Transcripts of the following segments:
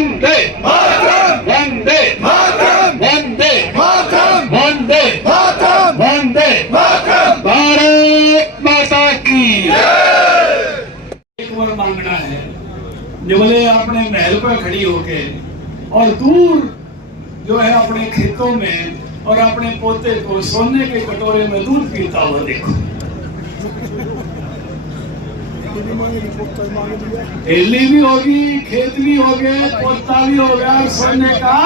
वंदे मातरम, वंदे मातरम, वंदे मातरम, वंदे मातरम, वंदे मातरम, भारत माता की एक बार मांगना है निवले अपने महल पर खड़ी होके और दूर जो है अपने खेतों में और अपने पोते को सोने के कटोरे में दूध पीता हुआ देखो। एली भी होगी, खेत भी हो गए, पोता भी हो गया, सोने का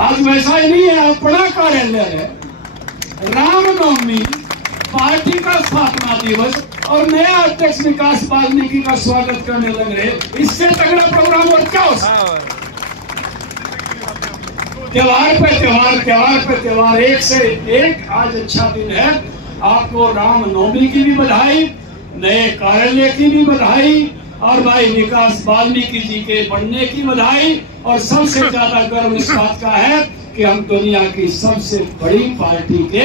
आज वैसा ही नहीं है। अपना कार्यालय है, रामनवमी, पार्टी का स्थापना दिवस और नया अध्यक्ष विकास वाल्मीकि का स्वागत करने लग रहे। इससे तगड़ा प्रोग्राम और क्या हो सकता? त्योहार पे त्योहार, त्योहार पे त्योहार, एक से एक आज अच्छा दिन है। आपको रामनवमी की भी बधाई, नए कार्यालय की भी बधाई और भाई विकास वाल्मीकि जी के बनने की बधाई। और सबसे ज्यादा गर्व इस बात का है कि हम दुनिया की सबसे बड़ी पार्टी के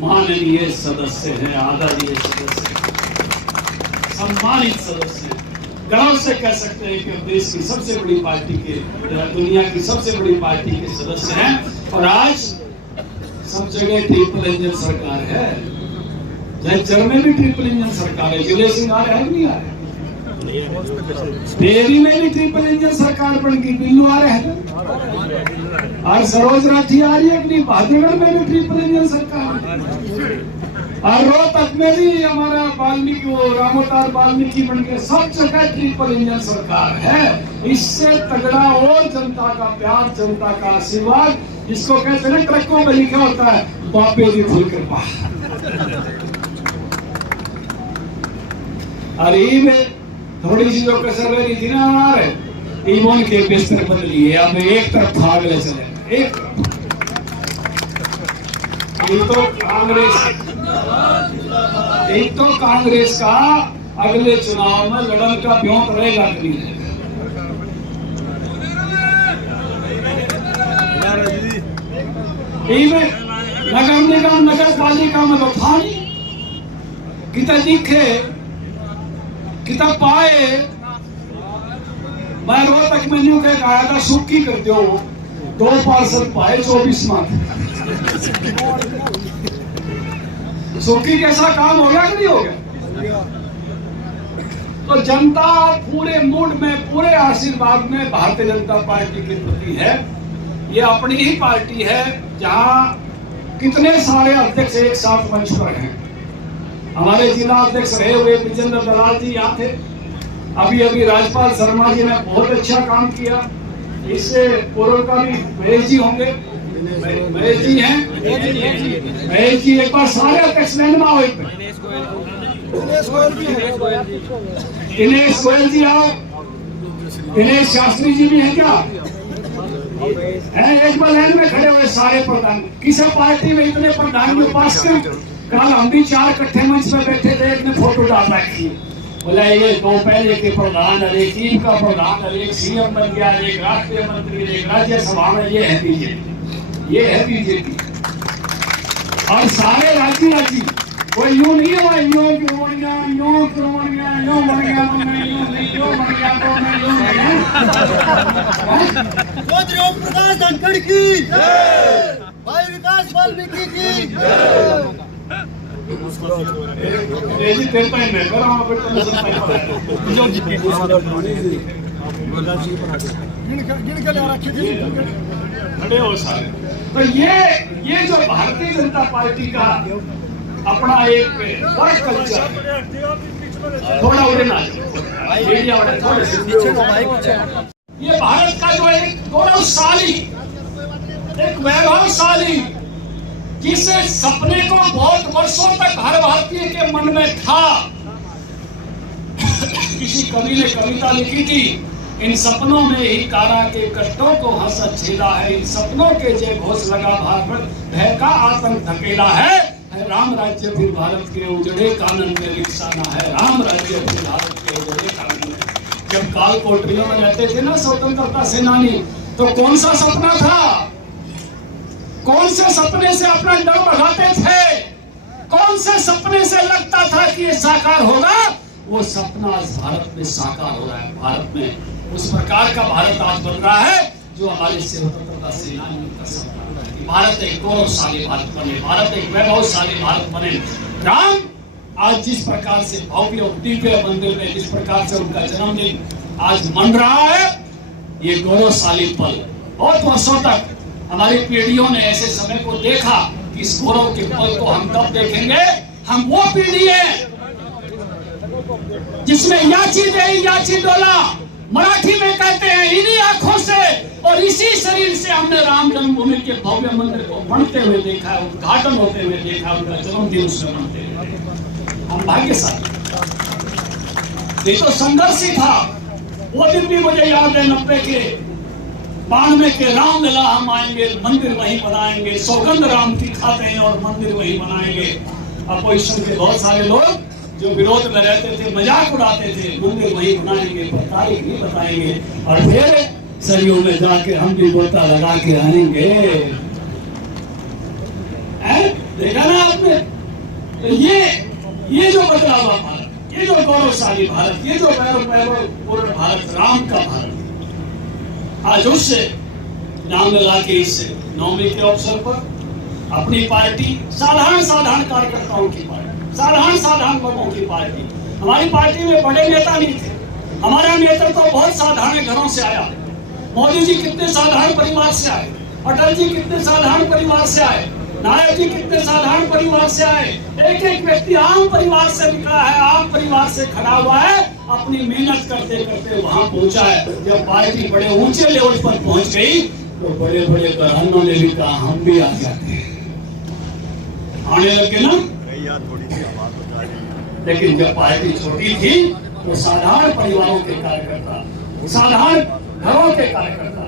माननीय सदस्य हैं, आदरणीय सदस्य, सम्मानित सदस्य। गर्व से कह सकते हैं कि हम देश की सबसे बड़ी पार्टी के, दुनिया की सबसे बड़ी पार्टी के सदस्य हैं। और आज सब जगह ट्रिपल इंजन सरकार है। जयचर में भी ट्रिपल इंजन सरकार है। जिले सिंह आ रहे हैं नहीं आ रहे? डेयरी में भी ट्रिपल इंजन सरकार बन गई। बिल्लू आ रहे हैं और सरोज राठी आ रही है कि नहीं? बहादुरगढ़ में भी ट्रिपल इंजन सरकार है। और रोहतक में भी हमारा वाल्मीकि, वो रामोतार वाल्मीकि बन के सब जगह ट्रिपल इंजन सरकार है। इससे तगड़ा और जनता का प्यार, जनता का आशीर्वाद, जिसको कहते हैं ट्रकों में लिखा होता है बापे की फुल कृपा। अरे में थोड़ी सी जो कसर रही थी ना हमारे ईमान के बिस्तर बदली है। अब एक तरफ भाग ले चले, एक तो कांग्रेस का अगले चुनाव में लड़न का ब्योंत रहेगा कि नहीं रहेगा? नगर निगम, नगर पालिका में तो था नहीं। कितना दिखे, कितना पाए। मैं रोहतक में न्यू कह आया था, सुक्की कर दो, 2 पार्सल पाए 24 माह। सुक्की कैसा काम हो गया कि नहीं हो गया? तो जनता पूरे मूड में, पूरे आशीर्वाद में भारतीय जनता पार्टी के प्रति है। ये अपनी ही पार्टी है जहां कितने सारे अध्यक्ष एक साथ मंच पर हैं। हमारे जिला अध्यक्ष रहे हुए विजेंद्र दलाल जी यहाँ थे। अभी अभी राजपाल शर्मा जी ने बहुत अच्छा काम किया। इससे पूर्व का भी महेश जी होंगे, महेश जी हैं, महेश जी एक बार सारे अध्यक्ष हुए। दिनेश गोयल जी आओ, दिनेश शास्त्री जी भी हैं क्या? एक बार लाइन में खड़े हुए सारे प्रधान। किसी पार्टी में इतने प्रधान में पास कर, कल हम भी 4 इकट्ठे मंच में बैठे थे, एक ने फोटो डाल रखी, बोला ये 2 पहले के प्रधान, एक टीम का प्रधान, एक सीएम बन गया, एक राष्ट्रीय मंत्री, एक राज्यसभा में। ये है बीजेपी, ये है बीजेपी। और सारे राज्य कोई यूं नहीं है, भाई यूं क्रोनिया, यूं क्रोनिया, यूं बन गया तो मैं यूं नहीं, यूं बन गया तो मैं यूं नहीं। ओम प्रकाश धनखड़ की जय, भाई विकास वाल्मीकि की जय। जी तेरे टाइम में करो, हम फिर तो सब टाइम पर है जो जीती गिन के रखे थे खड़े हो सारे। तो ये जो भारतीय जनता पार्टी का अपना एक वर्क कल्चर, थोड़ा उड़े ना थोड़े से ये भारत का जो एक गौरवशाली, एक वैभवशाली, जिस सपने को बहुत वर्षों तक हर भारतीय के मन में था। किसी कवि ने कविता लिखी थी, इन सपनों में ही कारा के कष्टों को हंस छेदा है, इन सपनों के जे घोष लगा भाग भय का आतंक धकेला है। राम राज्य फिर भारत के उजड़े कानन में रिक्साना है, राम राज्य फिर भारत के उजड़े कानन में। जब काल कोठरियों में रहते थे ना स्वतंत्रता सेनानी, तो कौन सा सपना था? कौन से सपने से अपना डर बढ़ाते थे? कौन से सपने से लगता था कि ये साकार होगा? वो सपना आज भारत में साकार हो रहा है। भारत में उस प्रकार का भारत आज बन रहा है जो हमारे स्वतंत्रता सेनानियों का सपना था। भारत एक गौरवशाली भारत बने, भारत एक वैभवशाली भारत बने। राम आज जिस प्रकार से भव्य और दिव्य मंदिर में जिस प्रकार से उनका जन्मदिन आज मन रहा है, ये गौरवशाली पल। बहुत वर्षों तक हमारी पीढ़ियों ने ऐसे समय को देखा कि इस गौरव के पल को हम कब देखेंगे। हम वो पीढ़ी है जिसमें याची देही याची डोला, मराठी में कहते हैं, इन्हीं आंखों से और इसी शरीर से हमने राम जन्मभूमि के भव्य मंदिर को बनते हुए देखा है, उद्घाटन होते हुए देखा, उनका जन्मदिन उसमें मनते हुए। हम भाग्यशाली। ये तो संघर्ष ही था। वो दिन भी मुझे याद है 92 के रामलला हम आएंगे, मंदिर वहीं बनाएंगे, सौगंध राम की खाते हैं और मंदिर वहीं बनाएंगे। अपोजिशन के बहुत सारे लोग जो विरोध में रहते थे, मजाक उड़ाते थे, मंदिर वहीं बनाएंगे, पर तारीख नहीं बताएंगे, और फिर सरयू में जाके हम भी गोता लगा के आएंगे। देखा ना आपने? तो ये जो बदला हुआ भारत, ये जो गौरवशाली भारत, ये जो वैभवपूर्ण भारत, राम का भारत, आज उससे रामलला के इस नवमी के अवसर पर अपनी पार्टी, साधारण कार्यकर्ताओं की पार्टी, साधारण लोगों की पार्टी, हमारी पार्टी में बड़े नेता नहीं थे। हमारा नेतृत्व तो बहुत साधारण घरों से आया। मोदी जी कितने साधारण परिवार से आए, अटल जी कितने साधारण परिवार से आए, नायक जी कितने साधारण परिवार से आए। एक एक व्यक्ति आम परिवार से निकला है, आम परिवार से खड़ा हुआ है, अपनी मेहनत करते करते वहां पहुंचा है। जब पार्टी बड़े ऊंचे लेवल पर पहुंच गई तो बड़े बड़े घरानों ने भी कहा हम भी आ जाते हैं, आने लगे ना। लेकिन जब पार्टी छोटी थी तो साधारण परिवारों के कार्यकर्ता, साधारण घरों के कार्यकर्ता,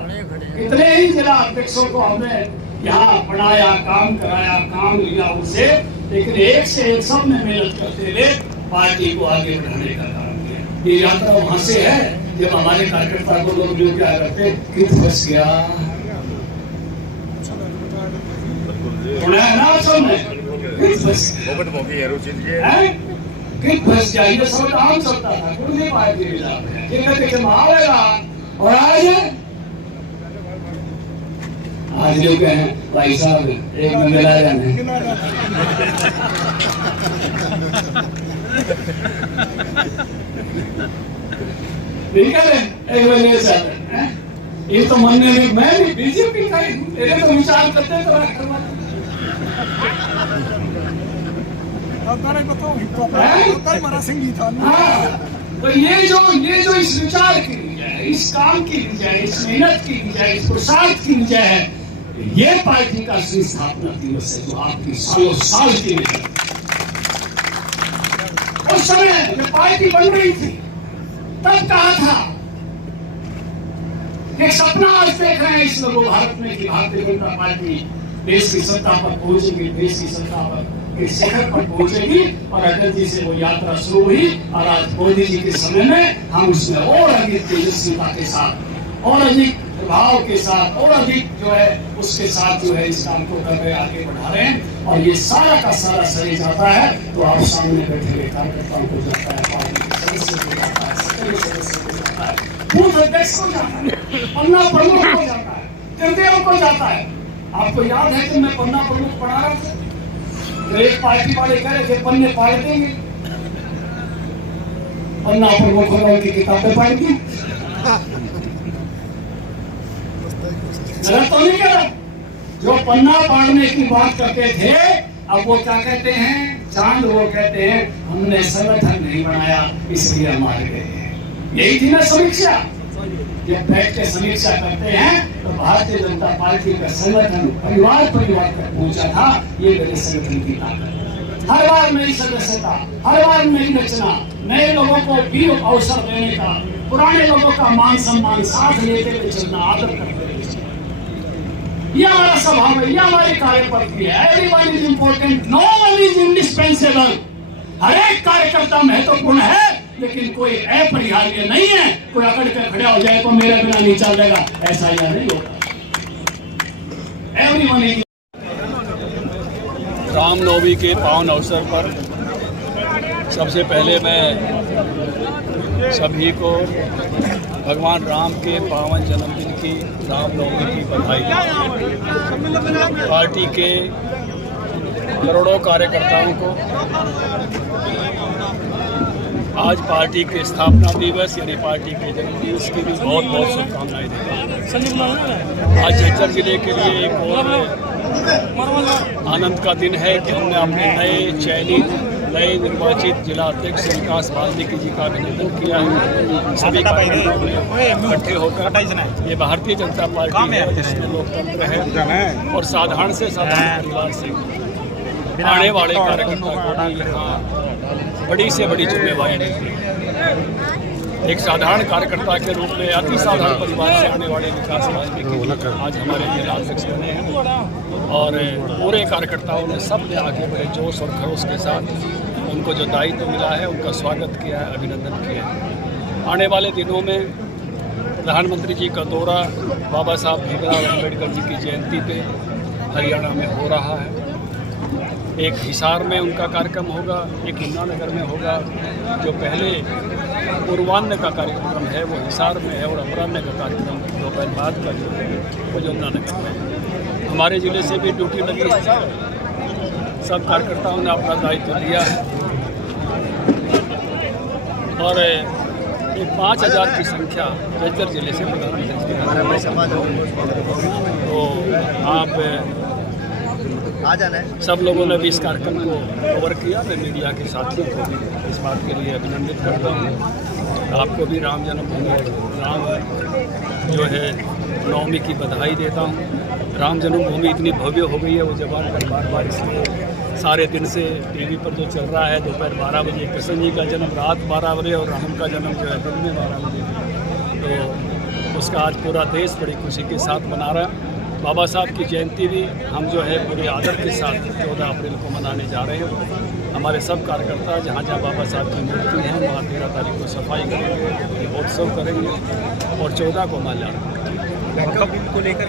कितने ही जिला अध्यक्षों को हमने यहाँ बनाया, काम कराया, काम लिया उनसे, लेकिन एक से एक सब ने मेहनत करते हुए पार्टी को आगे बढ़ाने का काम किया। ये यात्रा वहां से है जब हमारे कार्यकर्ता को लोग जो क्या करते, कित फंस गया है ना, सबने कित फंस गया, ये सब आम चलता था, कुछ नहीं पार्टी में जाते ये कहते कि मारेगा। और आज जो कहें भाई साहब एक में मिला जाने, ठीक है एक बजे से ये तो मन में मैं भी बीजेपी का ही तो विचार करते तो तो ये जो इस विचार की वजह, इस काम की वजह, इस मेहनत की वजह, इस पुरुषार्थ की वजह है, ये पार्टी का श्री स्थापना दिवस है जो आपकी सालों साल की मेहनत। उस समय जब पार्टी बन रही थी तब कहा था कि सपना आज देख रहे हैं इस लोगों भारत में कि भारतीय जनता पार्टी देश की सत्ता पर पहुंचेगी, देश की सत्ता पर के शिखर पर पहुंचेगी। और अटल जी से वो यात्रा शुरू हुई और आज मोदी जी के समय में हम उसमें और अधिक तेजस्विता के साथ, और अधिक प्रभाव के साथ, और अधिक जो है उसके साथ जो है इस काम को कर रहे, आगे बढ़ा रहे हैं। और ये सारा का सारा श्रेय जाता है तो आप सामने बैठे हुए कार्यकर्ताओं को जाता है, पार्टी के सदस्य को जाता है, सक्रिय सदस्य को जाता है, बूथ अध्यक्ष को जाता है, पन्ना प्रमुख को जाता है, निर्देव को जाता है। आपको याद है कि मैं पन्ना प्रमुख पढ़ा रहा था तो एक पार्टी वाले कह रहे थे पन्ने फाड़ देंगे, पन्ना प्रमुख होने की किताबें फाड़ दी। गलत तो नहीं कह रहा। जो पन्ना फाड़ने की बात करते थे अब वो क्या कहते हैं, चांद वो कहते हैं हमने संगठन नहीं बनाया इसलिए हम आ गए। यही थी ना समीक्षा। जब बैठ के समीक्षा करते हैं तो भारतीय जनता पार्टी का संगठन परिवार तक पहुंचा था। ये मेरे संगठन की ताकत। हर बार नई सदस्यता, हर बार नई रचना, नए लोगों को भी अवसर देने का, पुराने लोगों का मान सम्मान साथ लेते हुए चलना, आदर करते हुए चलना, ये हमारा स्वभाव है, ये हमारी कार्यपद्धति है। Everyone is important, no one is indispensable. हर एक कार्यकर्ता महत्वपूर्ण है लेकिन कोई अपरिहार्य नहीं है। कोई अकड़ कर खड़ा हो जाए तो मेरे बिना नहीं चल देगा, ऐसा या नहीं होगा। Everyone is. रामनवमी के पावन अवसर पर सबसे पहले मैं सभी को भगवान राम के पावन जन्मदिन की रामनवमी की बधाई। पार्टी के करोड़ों कार्यकर्ताओं को आज पार्टी के स्थापना दिवस यानी पार्टी के जन्मदिवस की भी बहुत बहुत शुभकामनाएं देता हूँ। आज झज्जर जिले के लिए एक और आनंद का दिन है कि हमने अपने नए चयनित नए निर्वाचित जिला अध्यक्ष विकास वाल्मीकि जी का अभिनंदन किया है। सभी कार्यकर्ताओं ने इकट्ठे होकर ये भारतीय जनता पार्टी है जिसमें लोकतंत्र है और साधारण से साधारण परिवार से आने वाले कार्यकर्ता को भी यहाँ बड़ी से बड़ी जिम्मेवारी मिलती है। एक साधारण कार्यकर्ता के रूप में अति साधारण परिवार से आने वाले विकास वाल्मीकि जी आज हमारे जिला अध्यक्ष बने हैं और पूरे कार्यकर्ताओं ने सब ने आगे बड़े जोश और खरोश के साथ उनको जो दायित्व मिला है उनका स्वागत किया है, अभिनंदन किया है। आने वाले दिनों में प्रधानमंत्री जी का दौरा बाबा साहब भीमराव अम्बेडकर जी की जयंती पे हरियाणा में हो रहा है। एक हिसार में उनका कार्यक्रम होगा, एक यमुनानगर में होगा। जो पहले पूर्वान्ह का कार्यक्रम है वो हिसार में है और अपराह्न का कार्यक्रम दोपहर बाद का जो है वो यमुनानगर में है। हमारे ज़िले से भी ड्यूटी लगी है, सब कार्यकर्ताओं ने अपना दायित्व लिया है और ये 5000 की संख्या झज्जर जिले से तो आप सब लोगों ने भी इस कार्यक्रम को कवर किया। मैं मीडिया के साथियों को भी इस बात के लिए अभिनंदित करता हूँ। आपको भी राम जन्मभूमि राम जो है नवमी की बधाई देता हूँ। राम जन्मभूमि इतनी भव्य हो गई है वो जबान पर बार बार इसलिए सारे दिन से टीवी पर जो चल रहा है दोपहर 12 बजे कृष्ण जी का जन्म रात 12 बजे और राम का जन्म जो है दिन में 12 बजे, तो उसका आज पूरा देश बड़ी खुशी के साथ मना रहा है। बाबा साहब की जयंती भी हम जो है पूरे आदर के साथ 14 अप्रैल को मनाने जा रहे हैं। हमारे सब कार्यकर्ता जहाँ जहाँ बाबा साहब की मूर्ति है वहाँ 13 तारीख को सफाई करेंगे, दीपोत्सव करेंगे और 14 को माल्यार्पण करेंगे।